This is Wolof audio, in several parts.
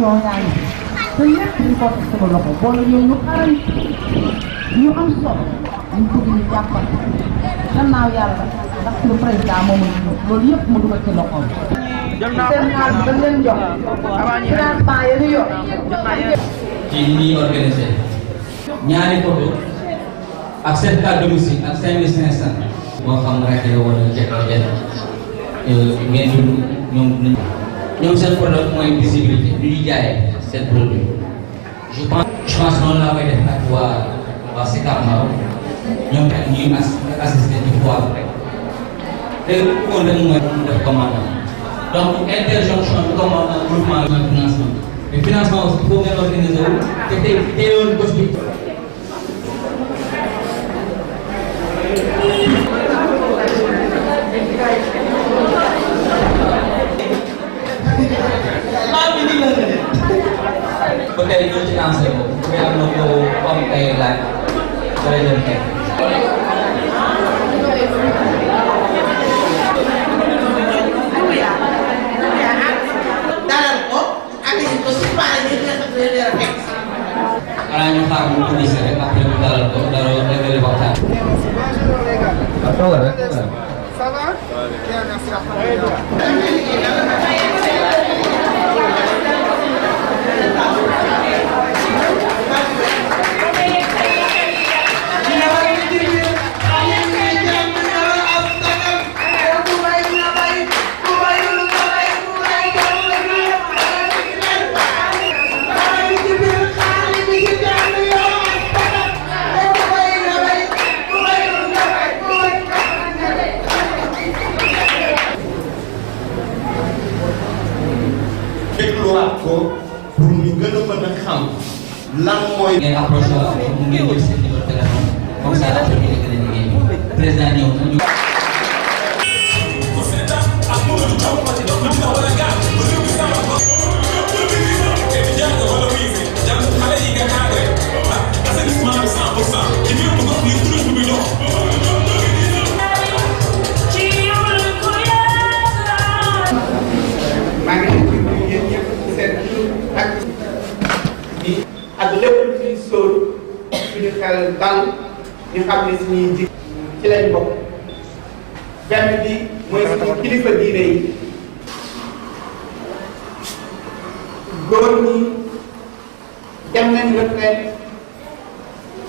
yaa ngi te lépp ñu ko teg sama loxo boole ñoom ñu xarañ ñu am solo ñu bëgg ñu jàppal gannaaw yàlla ndax suñu président moom loolu yëpp mu dugal ci loxoom. seen xaal bi dañ leen jox financement yi ñu yor. ci li ñuy organisé ñaari photo ak certificat domicile ak 5500. moo xam rek yow wala njëkk ak benn ngeen dund ñoom seen problème mooy visibilité lu ñuy jaayee seen produit. je pense noonu laa koy def ak waa Sicap Mbao ñoom tamit ñuy assisté ci foire rek te ku ko def mooy def commande donc interjonction bi commande groupement de financement mais financement aussi il faut ngeen organiser wu te tey teewoon bés bi. ba tey ñoo ci lancé ko bu dee am na ko am ay laaj ba lay dem teg. dalal ko ak ko su paree ñu def ak fekk. xanaa ñu xaar mu publicité rek après ñu dalal ko dara déglu waxtaan. waaw toogal rek toogal. Ça va? Bien, merci. dégluwaat ko pour ñu gën a mën a xam lan mooy. ngeen approché waaw mu ngeen jël seen numéro téléphone comme ça après ñu gën a liggéey président ñëw na ñu. ak lépp lu ciy sóor suñu xel dal ñu xam ne suñuy ji ci lañ bokk benn bi mooy suñu kilifa diine yi góor ñi dem nañ retraite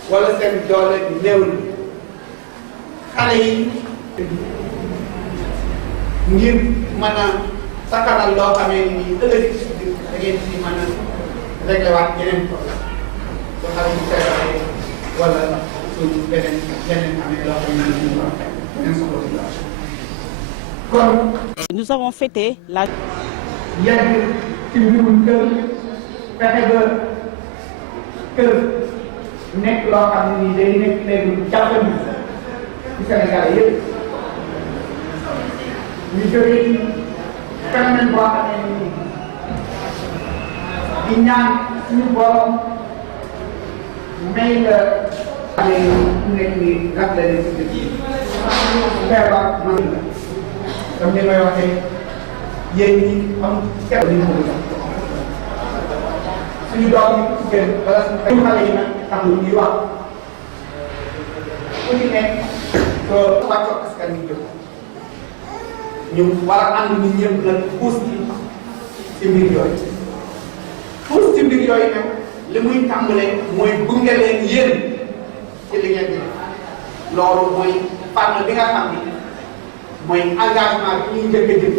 wala seen doole néew na xale yi ngir mën a sakkanal loo xamee ni nii ëllëg ci biir da ngeen ci mën a réglé waat yeneen problème ba xam ne feebaree wala suñ beneen amee loo xam ne nii beneen soxla si kon. Nous avons fêté la. yàgg ci mbirum kër fexe ba kër nekk loo xam ne nii day nekk léegi jàppandi ci Sénégal yëpp ñu jógee ci phénomène boo xam ne nii di ñaan suñu borom may la nekk nii ndax la nekk ci feebar man la comme ni may waxee yéen ñi am kenn duñu ko jox suñu doom yi jigéen wala suñu xale yi nag xam lu ñuy wax ku ci nekk soo wàccoo askan wi jóg ñu war a ànd ñun ñëpp nag puus ci mbir yooyu puus ci mbir yooyu nag li muy tàmbalee mooy gunge leen yéen ci li ngeen di def loolu mooy fànn bi nga xam ni mooy engagement bi ñuy njëkk a jël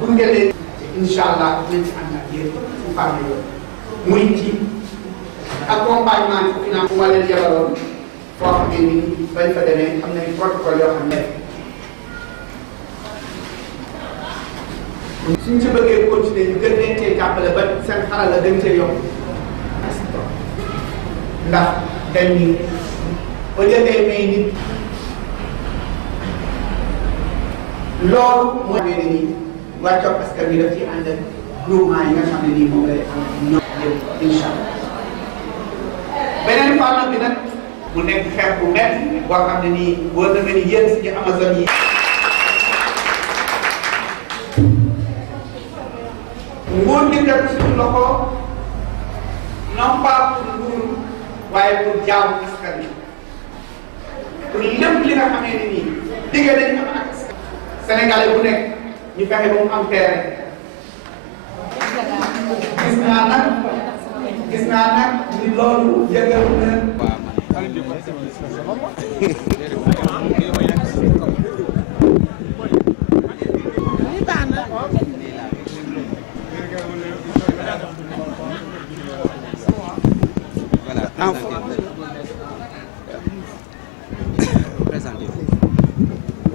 gunge leen incha allah dinañ ci ànd ak yéen ci fànn yooyu muy ci accompagnement finance bu ma leen yebaloon foo xam ne nii bañ fa demee am nañu protocole yoo xam ne suñ ci bëggee continuer ñu gën leen cee jàppale ba seen xarala gën cee yomb ndax dañ ni ba jëlee may nit loolu mooy ne nii wàccoog askan wi daf ci ànd ak groupement yi nga xam ne nii moom lay am ñoom yëpp incha allah beneen fànn bi nag mu nekk xeex bu métti boo xam ne nii wóor na ni yéen suñu Amazone yi nguur gi def suñu loxo non pas pour nguur waaye pour jaamu askan wi pour lépp li nga xamee ne nii digg nañu am ak Sénégalais bu nekk ñu fexe ba mu am terrain gis naa nag ni loolu yëngal na.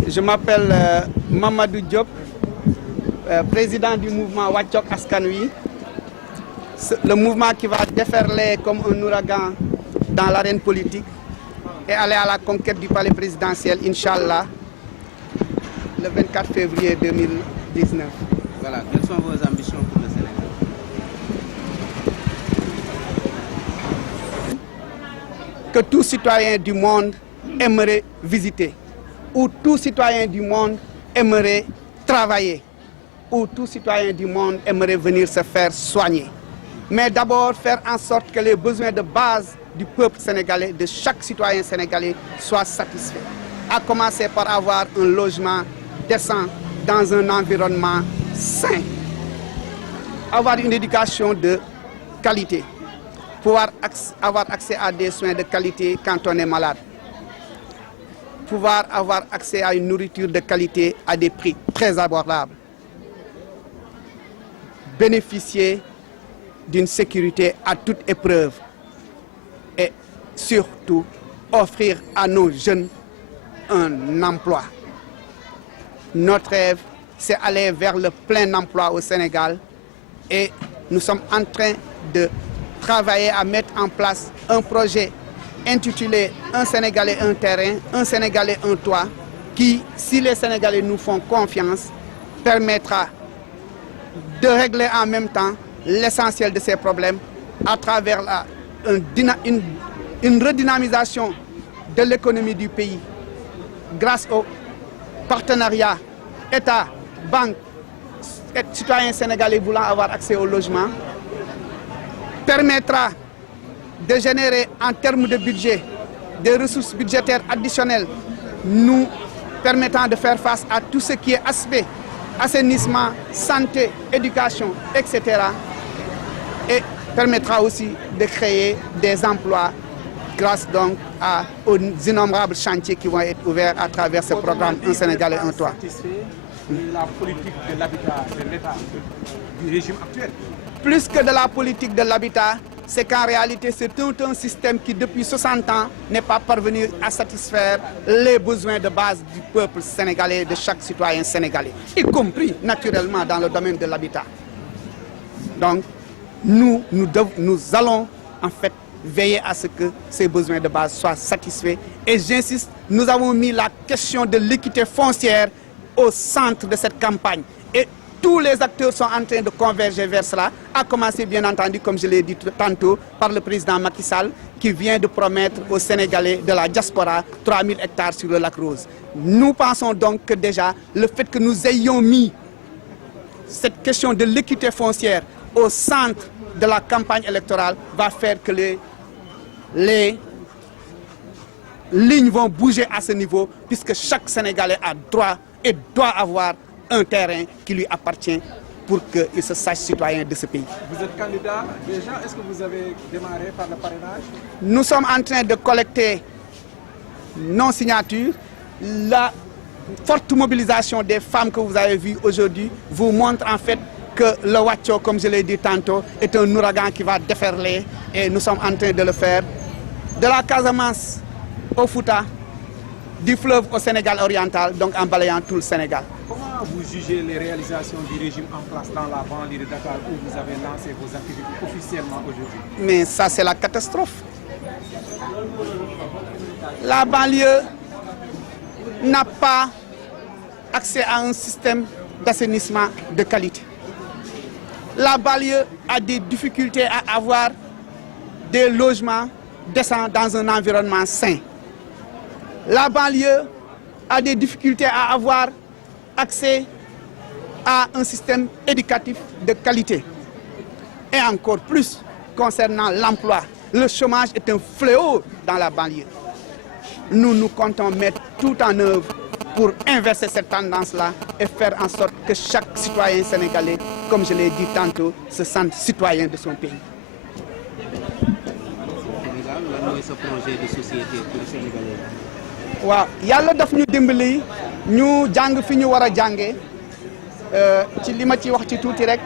Je m'appelle Mamadou Diop, président du mouvement Wàccok Askan Wi, le mouvement qui va déferler comme un ouragan dans l'arène politique et aller à la conquête du palais présidentiel, Inch'Allah, le 24 février 2019. Voilà, quelles sont vos ambitions pour le Sénégal? Que tout citoyen du monde aimerait visiter, où tout citoyen du monde aimerait travailler, où tout citoyen du monde aimerait venir se faire soigner. Mais d'abord faire en sorte que les besoins de base du peuple sénégalais, de chaque citoyen sénégalais, soient satisfaits. À commencer par avoir un logement décent dans un environnement sain. Avoir une éducation de qualité. Pouvoir avoir accès à des soins de qualité quand on est malade. Pouvoir avoir accès à une nourriture de qualité à des prix très abordables. Bénéficier d'une sécurité à toute épreuve et surtout offrir à nos jeunes un emploi. Notre rêve, c'est aller vers le plein emploi au Sénégal et nous sommes en train de travailler à mettre en place un projet intitulé Un Sénégalais, un terrain, un Sénégalais, un toit, qui, si les Sénégalais nous font confiance, permettra de régler en même temps l'essentiel de ces problèmes à travers une redynamisation de l'économie du pays grâce au partenariat État, banque et citoyens sénégalais voulant avoir accès au logement, permettra de générer en termes de budget des ressources budgétaires additionnelles nous permettant de faire face à tout ce qui est aspect assainissement, santé, éducation, etc. Et permettra aussi de créer des emplois grâce donc aux innombrables chantiers qui vont être ouverts à travers ce programme Un Sénégalais, un toit. La politique de l'habitat de l'État, du régime actuel. Plus que de la politique de l'habitat, c'est qu'en réalité, c'est tout un système qui, depuis 60 ans, n'est pas parvenu à satisfaire les besoins de base du peuple sénégalais, de chaque citoyen sénégalais, y compris, naturellement, dans le domaine de l'habitat. Donc, nous allons, en fait, veiller à ce que ces besoins de base soient satisfaits. Et j'insiste, nous avons mis la question de l'équité foncière au centre de cette campagne. Et tous les acteurs sont en train de converger vers cela, à commencer bien entendu, comme je l'ai dit tantôt, par le président Macky Sall, qui vient de promettre aux Sénégalais de la diaspora 3000 hectares sur le lac Rose. Nous pensons donc que déjà, le fait que nous ayons mis cette question de l'équité foncière au centre de la campagne électorale va faire que les lignes vont bouger à ce niveau, puisque chaque Sénégalais a droit et doit avoir un terrain qui lui appartient pour qu'il se sache citoyen de ce pays. Vous êtes candidat déjà, est-ce que vous avez démarré par le parrainage? Nous sommes en train de collecter nos signatures. La forte mobilisation des femmes que vous avez vues aujourd'hui vous montre en fait que le Wàccok, comme je l'ai dit tantôt, est un ouragan qui va déferler et nous sommes en train de le faire. De la Casamance au Fouta, du fleuve au Sénégal oriental, donc en balayant tout le Sénégal. Comment vous jugez les réalisations du régime en place dans la banlieue de Dakar où vous avez lancé vos activités officiellement aujourd'hui? Mais ça, c'est la catastrophe. La banlieue n'a pas accès à un système d'assainissement de qualité. La banlieue a des difficultés à avoir des logements décents dans un environnement sain. La banlieue a des difficultés à avoir accès à un système éducatif de qualité. Et encore plus, concernant l'emploi. Le chômage est un fléau dans la banlieue. Nous comptons mettre tout en œuvre pour inverser cette tendance-là et faire en sorte que chaque citoyen sénégalais, comme je l'ai dit tantôt, se sente citoyen de son pays. Sénégal, lan mooy sa projet de société pour les Sénégalais? waaw yàlla daf ñu dimbali ñu jàng fi ñu war a jàngee ci li ma ci wax ci tuuti rek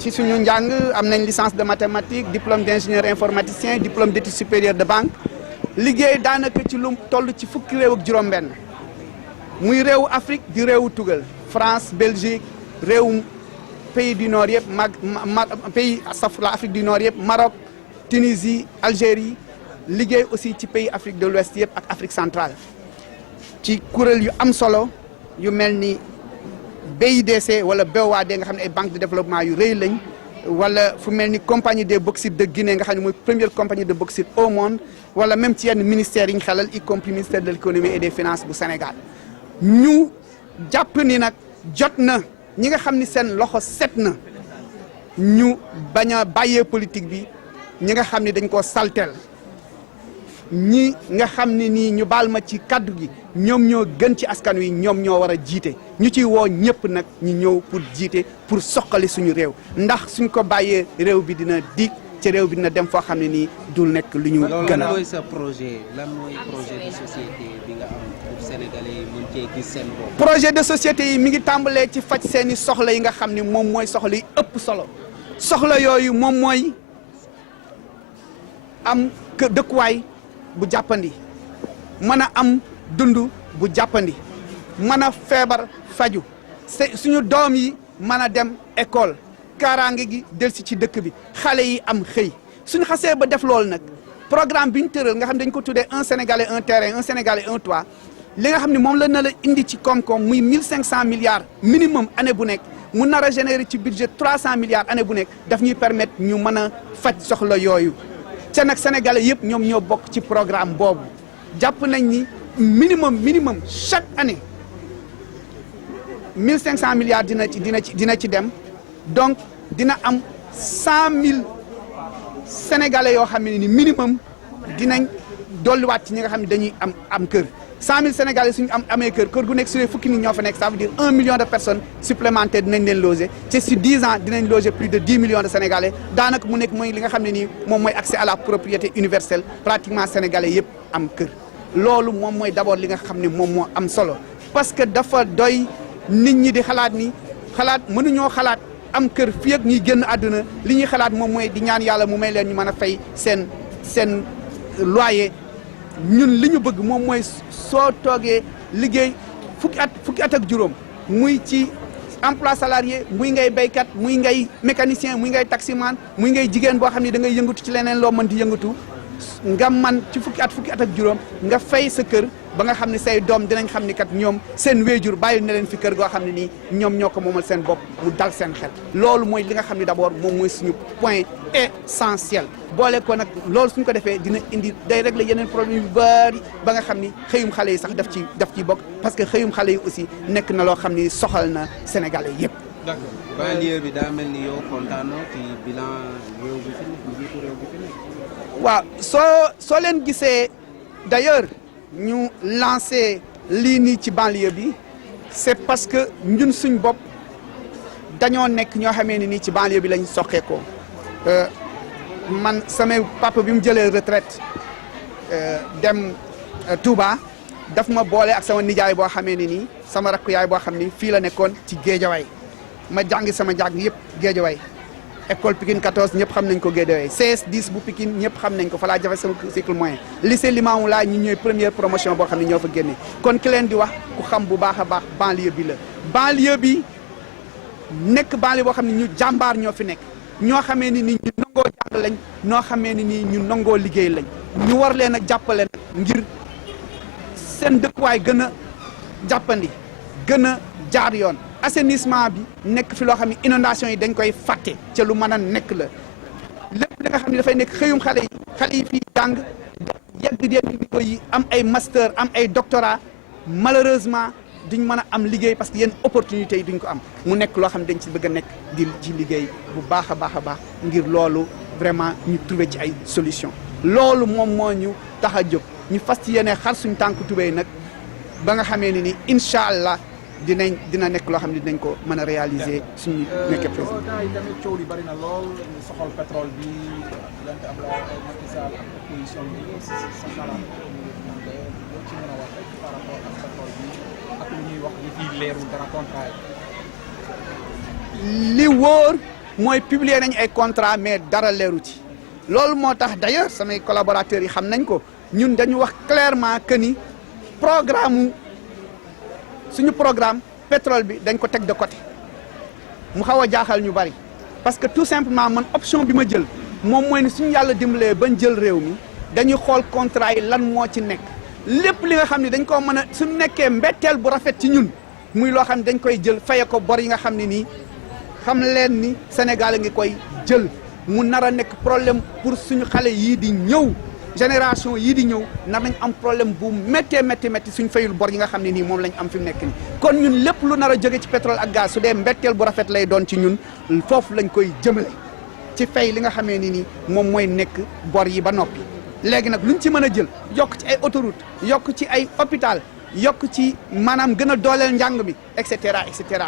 ci suñu njàng am nañ licence de mathématiques diplôme d'ingénieur informaticien diplôme d'études supérieures de banque liggéey daanaka ci lu toll ci fukki réew ak juróom-benn muy réewu Afrique di réewu tugal France Belgique réewu pays du Nord yëpp pays safla Afrique du Nord yëpp Maroc Tunisie Algérie liggéey aussi ci pays Afrique de l'Ouest yëpp ak Afrique centrale ci kuréel yu am solo yu mel ni BIDC wala BOAD nga xam ne ay banque de développement yu rëy lañ wala fu mel ni compagnie des bauxites de Guinée nga xam ne mooy première compagnie de bauxite au monde wala même ci yenn ministères yi ñu xelal y compris ministère de l'économie et des finances bu Sénégal ñu jàpp ni nag jot na ñi nga xam ni seen loxo set na ñu bañ a bàyyee politique bi ñi nga xam ni dañ koo saltel ñi nga xam ne nii ñu baal ma ci kaddu gi ñoom ñoo gën ci askan wi ñoom ñoo war a jiite ñu ciy woo ñëpp nag ñu ñëw pour jiite pour soqali suñu réew ndax suñ ko bàyyee réew bi dina dig ci réew bi dina dem foo xam ne nii dul nekk lu ñu gën a. lan mooy sa projet lan mooy projet de société bi nga am pour sénégalais yi mën cee gis seen bopp. projet de société yi mi ngi tàmbalee ci faj seeni soxla yi nga xam ni moom mooy soxla yi ëpp solo soxla yooyu moom mooy am dëkkuwaay bu jàppandi mën a am dund bu jàppandi mën a feebar faju suñu doom yi mën a dem école kaaraange gi delsi ci dëkk bi xale yi am xëy suñu xasee ba def loolu nag programme bi ñu tëral nga xam dañ ko tuddee un Sénégalais un terrain un Sénégalais un toit li nga xam ne moom la na la indi ci koom-koom muy 1500 milliards minimum année bu nekk mu nar a générer ci budget 300 milliards année bu nekk daf ñuy permettre ñu mën a faj soxla yooyu te nag sénégalais yëpp ñoom ñoo bokk ci programme boobu jàpp nañ ni minimum chaque année 1500 milliards dina ci dem donc dina am 100 000 sénégalais yoo xam ne ni minimum dinañ dolliwaat ci ñi nga xam ne dañuy am kër 100 000 sénégalais suñu amee kër gu nekk su dee fukki nit ñoo fa nekk ça veut dire 1 million de personnes supplémentaires dinañ leen loger te sur 10 ans dinañ loger plus de 10 millions de sénégalais daanaka mu nekk mooy li nga xam ne nii moom mooy accès à la propriété universelle pratiquement sénégalais yëpp am kër loolu moom mooy d'abord li nga xam ne moom moo am solo parce que dafa doy nit ñi di xalaat mënuñoo xalaat am kër fii ak ñuy génn àdduna li ñuy xalaat moom mooy di ñaan yàlla mu may leen ñu mën a fay seen loyer ñun li ñu bëgg moom mooy soo toogee liggéey fukki at ak juróom muy ci emploi salarié muy ngay béykat muy ngay mécanicien muy ngay taximan muy ngay jigéen boo xam ne da ngay yëngatu ci leneen loo mën di yëngatu nga man ci fukki at ak juróom nga fay sa kër ba nga xam ne say doom dinañ xam ni kat ñoom seen wéejur bàyyi na leen fi kër goo xam ne nii ñoom ñoo ko moomal seen bopp mu dal seen xel loolu mooy li nga xam ne d'abord moom mooy suñu point essentiel boole ko nag loolu suñ ko defee dina indi day régler yeneen problème yu bari ba nga xam ni xëyum xale yi sax daf ci bokk parce que xëyum xale yi aussi nekk na loo xam ni soxal na Sénégalais yëpp. d'accord banlieue bi daa mel ni yow kontaanoo ci bilan réew bi fi nekk njiitu réew bi fi nekk. waaw soo leen gisee d'ailleurs ñu lancé lii nii ci banlieue bi c'est parce que ñun suñ bopp dañoo nekk ñoo xamee ni nii ci banlieue bi lañ soqeekoo man sama papa bi mu jëlee retraite dem Touba daf ma boole ak sama nijaay boo xamee ni nii sama rakku yaay boo xam ni fii la nekkoon ci Géejawaay ma jàngi sama jàng yëpp Géejawaay école Pikine 14 ñëpp xam nañ ko Guédiawaye CS 10 bu Pikine ñëpp xam nañ ko fa laa jafe sama cycle moyen lycée Limamou Laye ñu ñooy première promotion boo xam ne ñoo fa génne kon ki leen di wax ku xam bu baax a baax banlieue bi la banlieue bi nekk banlieue boo xam ne ñu jàmbaar ñoo fi nekk ñoo xamee ni nii ñu nangoo jàng lañ ñoo xamee ni nii ñu nangoo liggéey lañ ñu war leen a jàppale ngir seen dëkkuwaay gën a jàppandi gën a jaar yoon assainissement bi nekk fi loo xam ne inondation yi dañ koy fàtte ca lu mën a nekk la lépp li nga xam ne dafay nekk xëyum xale yi fii jàng yegg yenn niveau yi am ay master am ay doctorat malheureusement duñ mën a am liggéey parce que yenn opportunités yi duñ ko am mu nekk loo xam ne dañ ci bëgg a nekk di ci liggéey bu baax a baax a baax ngir loolu vraiment ñu trouver ci ay solution loolu moom moo ñu tax a jóg ñu fas yéene xar suñ tànk tubéy nag ba nga xamee ni incha allah dina nekk loo xam ne dinañ ko mën a réaliser suñu nekkee président. temps yi tamit coow li bari na lool soxal pétrole bi diggante Abdoulaye Macky Sall ak opposition bi sa xalaat loo ci mën a wax rek par rapport ak pétrole bi ak lu ñuy wax li fii leerul dara contrat yi. li wóor mooy publier nañ ay contrat mais dara leeru ci loolu moo tax d'ailleurs samay collaborateurs yi xam nañ ko ñun dañu wax clairement que ni suñu programme pétrole bi dañ ko teg de côté mu xaw a jaaxal ñu bari parce que tout simplement man option bi ma jël moom mooy ni suñu yàlla dimbalee bañ jël réew mi dañuy xool contrat yi lan moo ci nekk lépp li nga xam ne dañ koo mën a suñu nekkee mbetteel bu rafet ci ñun muy loo xam ne dañ koy jël faye ko bor yi nga xam ne nii xam leen ni Sénégal a ngi koy jël mu nar a nekk problème pour suñu xale yii di ñëw génération yii di ñëw nar nañ am problème bu méttee métti suñ fayul bor yi nga xam ne nii moom lañ am fi mu nekk nii kon ñun lépp lu nar a jóge ci pétrole ak gaz su dee mbetteel bu rafet lay doon ci ñun foofu lañ koy jëmale ci fay li nga xamee ni nii moom mooy nekk bor yi ba noppi léegi nag luñ ci mën a jël yokk ci ay autoroute yokk ci ay hôpital yokk ci maanaam gën a dooleel njàng mi et cetera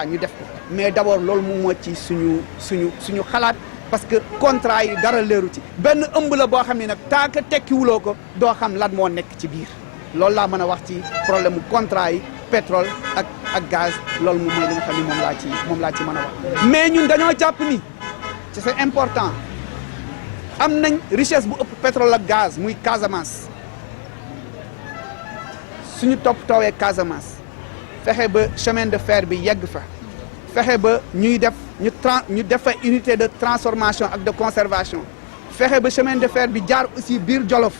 ñu def ko mais d'abord loolu moom moo ci suñu xalaat parce que contrat yi dara leeru ci benn ëmb la boo xam ne nag tant que tekkiwuloo ko doo xam lan moo nekk ci biir loolu laa mën a wax ci problème mu contrat yi pétrole ak gaz loolu moom mooy li nga xam ne moom laa ci mën a wax. mais ñun dañoo jàpp ni c'est important am nañ richesse bu ëpp pétrole ak gaz muy Casamance suñu toppatoowee Casamance fexe ba chemin de fer bi yegg fa. fexe ba ñu def fa unité de transformation ak de conservation fexe ba chemin de fer bi jaar aussi biir Jolof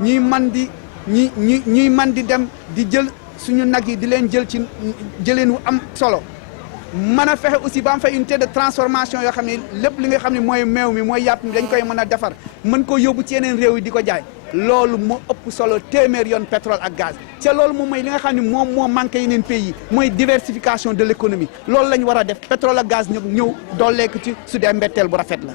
ñuy man di dem di jël suñu nag yi di leen jël ci jëleen wu am solo mën a fexe aussi ba am fa unité de transformation yoo xam ne lépp li nga xam ne mooy meew mi mooy yàpp mi dañ koy mën a defar mën ko yóbbu ci yeneen réew yi di ko jaay loolu moo ëpp solo téeméer yoon pétrole ak gaz te loolu moom mooy li nga xam ne moom moo manqué yeneen pays yi mooy diversification de l'économie loolu la ñu war a def pétrole ak gaz ñëw dooleeku ci su dee mbetteel bu rafet la